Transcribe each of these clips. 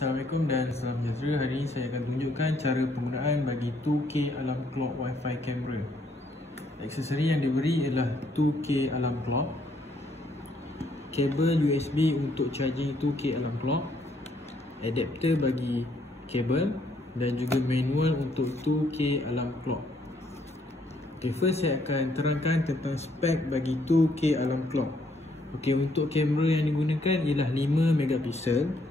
Assalamualaikum dan salam sejahtera. Hari ini saya akan tunjukkan cara penggunaan bagi 2K alarm clock Wi-Fi camera. Aksesori yang diberi ialah 2K alarm clock, kabel USB untuk charging 2K alarm clock, adapter bagi kabel dan juga manual untuk 2K alarm clock. Okay, first saya akan terangkan tentang spek bagi 2K alarm clock. Okay, untuk kamera yang digunakan ialah 5 megapiksel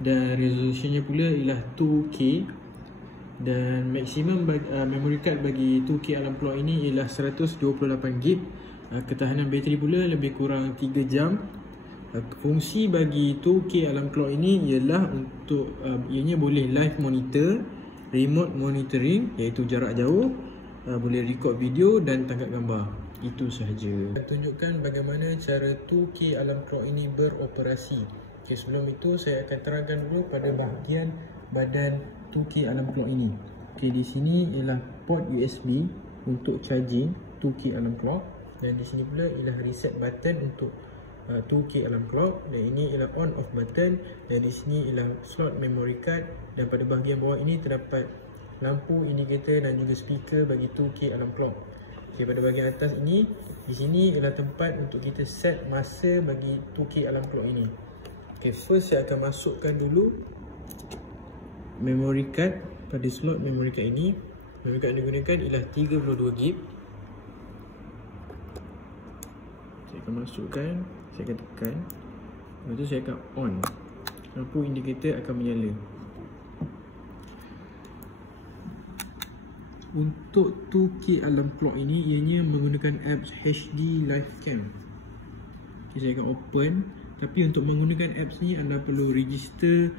dan resolusinya pula ialah 2K, dan maksimum memory card bagi 2K alarm clock ini ialah 128GB. Ketahanan bateri pula lebih kurang 3 jam. Fungsi bagi 2K alarm clock ini ialah untuk ianya boleh live monitor, remote monitoring iaitu jarak jauh, boleh record video dan tangkap gambar. Itu sahaja. Saya tunjukkan bagaimana cara 2K alarm clock ini beroperasi. Okay, sebelum itu saya akan terangkan dulu pada bahagian badan 2K alarm clock ini. Okay, di sini ialah port USB untuk charging 2K alarm clock, dan di sini pula ialah reset button untuk 2K alarm clock, dan ini ialah on off button, dan di sini ialah slot memory card, dan pada bahagian bawah ini terdapat lampu indikator dan juga speaker bagi 2K alarm clock. Okay, pada bahagian atas ini, di sini ialah tempat untuk kita set masa bagi 2K alarm clock ini. Okay, first saya akan masukkan dulu memory card pada slot memory card ini. Memory card yang digunakan ialah 32GB. Saya akan masukkan, saya akan tekan, lepas tu saya akan on. Lampu indikator akan menyala. Untuk 2K alarm clock ini, ianya menggunakan apps HD Live Cam. Okay, saya akan open. Tapi untuk menggunakan apps ni anda perlu register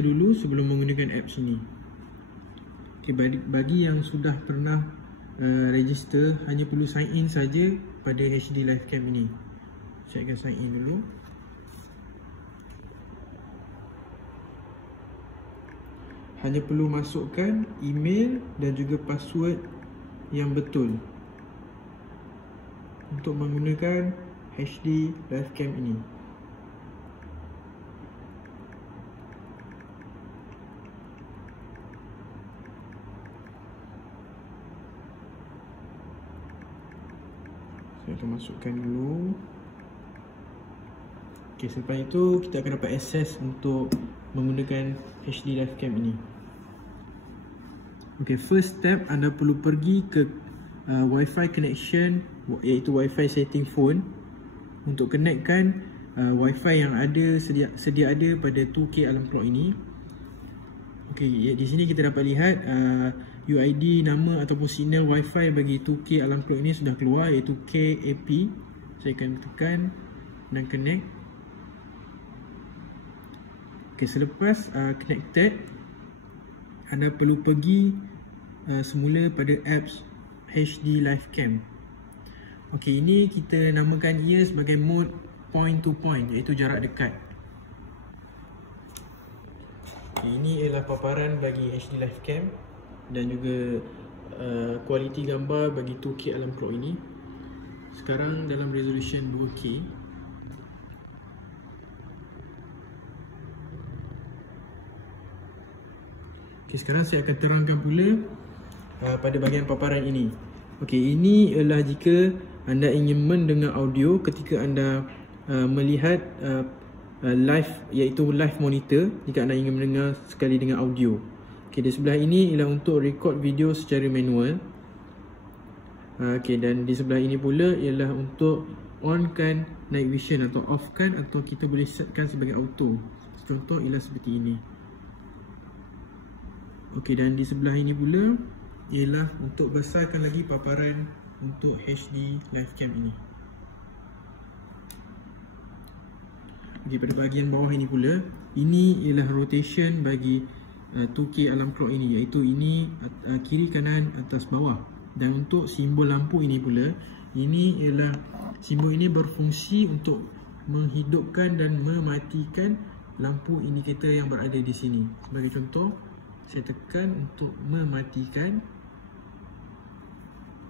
dulu sebelum menggunakan apps ini. Okay, bagi yang sudah pernah register, hanya perlu sign in saja pada HD Live Cam ini. Saya akan sign in dulu. Hanya perlu masukkan email dan juga password yang betul untuk menggunakan HD Live Cam ini. Saya akan masukkan dulu. Okay, selepas itu kita akan dapat akses untuk menggunakan HD Live Cam ini. Okay, first step, anda perlu pergi ke Wi-Fi connection, iaitu Wi-Fi setting phone, untuk connectkan Wi-Fi yang ada sedia ada pada 2K alarm clock ini. Okay, di sini kita dapat lihat UID, nama ataupun signal Wi-Fi bagi 2K alarm clock ini sudah keluar, iaitu KAP. Saya akan tekan dan connect. Okay, selepas connected, anda perlu pergi semula pada apps HD Live Cam. Okey, ini kita namakan ia sebagai mode point to point, iaitu jarak dekat. Okay, ini ialah paparan bagi HD Live Cam dan juga kualiti gambar bagi 2K alarm clock ini. Sekarang dalam resolution 2K. Okay, sekarang saya akan terangkan pula pada bahagian paparan ini. Okey, ini ialah jika anda ingin mendengar audio ketika anda melihat live, iaitu live monitor, jika anda ingin mendengar sekali dengan audio. Okey, di sebelah ini ialah untuk record video secara manual. Okey, dan di sebelah ini pula ialah untuk onkan night vision atau offkan, atau kita boleh setkan sebagai auto. Contoh ialah seperti ini. Okey, dan di sebelah ini pula ialah untuk besarkan lagi paparan untuk HD Live Cam ini. Okey, pada bahagian bawah ini pula, ini ialah rotation bagi 2K alarm clock ini, iaitu ini kiri, kanan, atas, bawah. Dan untuk simbol lampu ini pula, ini ialah simbol ini berfungsi untuk menghidupkan dan mematikan lampu indikator yang berada di sini. Sebagai contoh, saya tekan untuk mematikan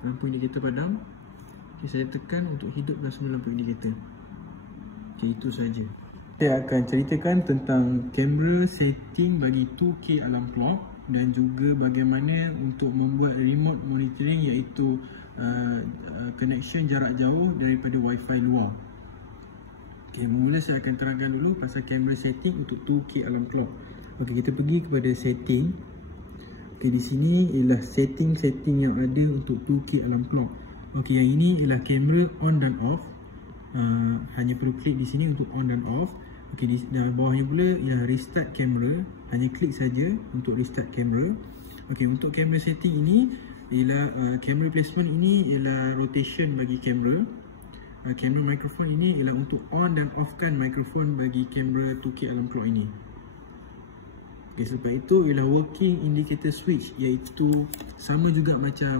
lampu indikator padam. Okay, saya tekan untuk hidupkan semula lampu indikator. Okay, itu saja. Saya akan ceritakan tentang kamera setting bagi 2K alarm clock dan juga bagaimana untuk membuat remote monitoring, iaitu connection jarak jauh daripada Wi-Fi luar. Okay, mula saya akan terangkan dulu pasal kamera setting untuk 2K alarm clock. Okay, kita pergi kepada setting. Okay, di sini ialah setting yang ada untuk 2K alarm clock. Okay, yang ini ialah kamera on dan off. Hanya perlu klik di sini untuk on dan off. Okey, di bawahnya pula ialah restart kamera. Hanya klik saja untuk restart kamera. Okey, untuk kamera setting ini ialah kamera placement ini ialah rotation bagi kamera. Kamera microphone ini ialah untuk on dan offkan mikrofon bagi kamera 2K alarm clock ini. Okey, selepas itu ialah working indicator switch, iaitu sama juga macam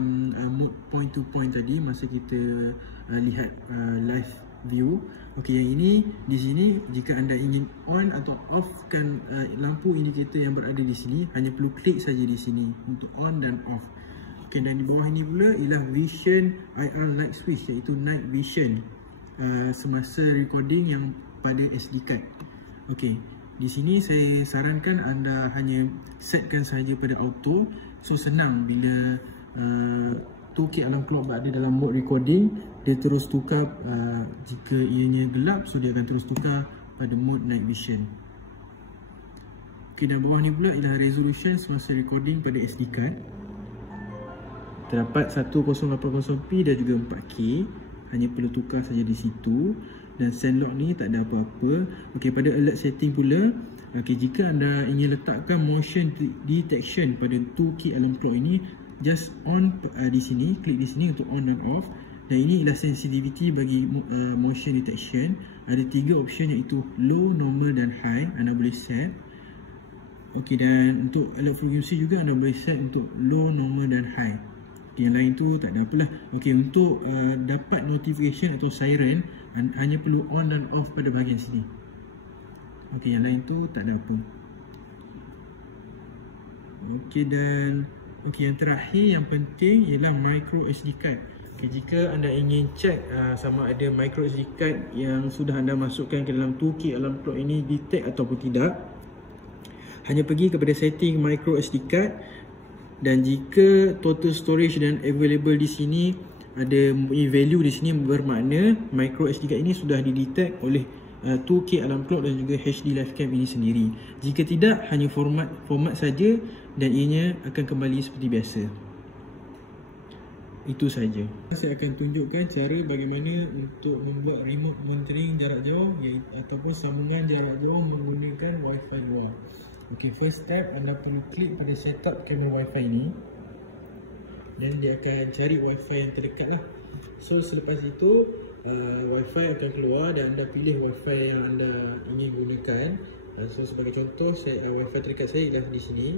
mode point to point tadi masa kita lihat live view. Okey, yang ini di sini jika anda ingin on atau offkan lampu indikator yang berada di sini, hanya perlu klik saja di sini untuk on dan off. Okey, dan di bawah ini pula ialah vision IR light switch, iaitu night vision semasa recording yang pada SD card. Okey, di sini saya sarankan anda hanya setkan saja pada auto. So senang bila 2K alarm clock berada dalam mode recording, dia terus tukar. Jika ianya gelap, so dia akan terus tukar pada mode night vision. Okey, dan bawah ni pula ialah resolution semasa recording pada SD card. Terdapat 1080p dan juga 4K. Hanya perlu tukar saja di situ. Dan send lock ni tak ada apa-apa. Okey, pada alert setting pula, okey, jika anda ingin letakkan motion detection pada 2K alarm clock ini, just on di sini, klik di sini untuk on dan off. Dan ini ialah sensitivity bagi motion detection. Ada 3 option, iaitu low, normal dan high. Anda boleh set. Okey, dan untuk alert frequency juga anda boleh set untuk low, normal dan high. Yang lain tu tak ada apalah. Okey, untuk dapat notification atau siren, hanya perlu on dan off pada bahagian sini. Okey, yang lain tu tak ada apa. Okey, dan okey, yang terakhir yang penting ialah micro SD card. Okay, jika anda ingin cek sama ada micro SD card yang sudah anda masukkan ke dalam 2K alarm clock ini detect ataupun tidak, hanya pergi kepada setting micro SD card. Dan jika total storage dan available di sini ada value di sini, bermakna micro SD card ini sudah didetect oleh 2K alarm clock dan juga HD live cam ini sendiri. Jika tidak, hanya format saja dan ianya akan kembali seperti biasa. Itu saja. Saya akan tunjukkan cara bagaimana untuk membuat remote monitoring jarak jauh ataupun sambungan jarak jauh menggunakan Wi-Fi luar. Okey, first step, anda perlu klik pada setup kamera Wi-Fi ini dan dia akan cari Wi-Fi yang terdekat lah. So selepas itu Wi-Fi akan keluar dan anda pilih Wi-Fi yang anda ingin gunakan. So sebagai contoh, Wi-Fi terdekat saya ialah di sini.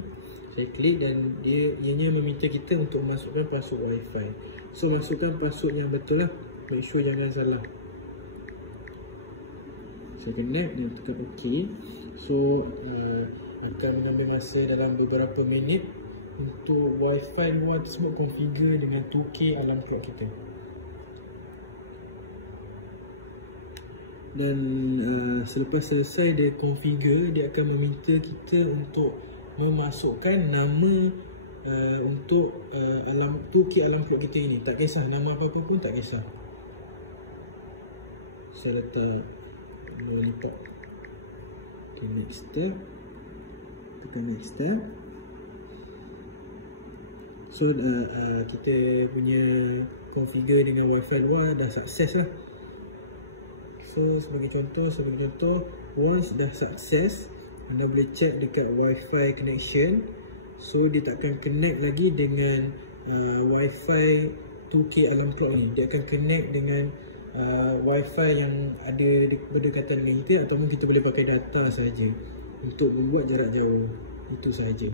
Saya klik dan ianya meminta kita untuk masukkan password Wi-Fi. So masukkan password yang betul lah, make sure jangan salah. Saya connect dan tekan OK. So akan mengambil masa dalam beberapa minit untuk Wi-Fi luar tersebut configure dengan 2K alarm clock kita. Dan selepas selesai dia configure, dia akan meminta kita untuk memasukkan nama untuk 2K alarm clock kita ini. Tak kisah nama apa-apa pun, tak kisah. Saya letak lollipop. Okay, next step. Tekan next step. So kita punya configure dengan Wi-Fi luar dah sukses lah. So sebagai contoh, once dah sukses, anda boleh check dekat Wi-Fi connection. So dia tak akan connect lagi dengan Wi-Fi 2K alarm clock ni. Dia akan connect dengan Wi-Fi yang ada berdekatan dengan kita, ataupun kita boleh pakai data saja untuk membuat jarak jauh. Itu sahaja.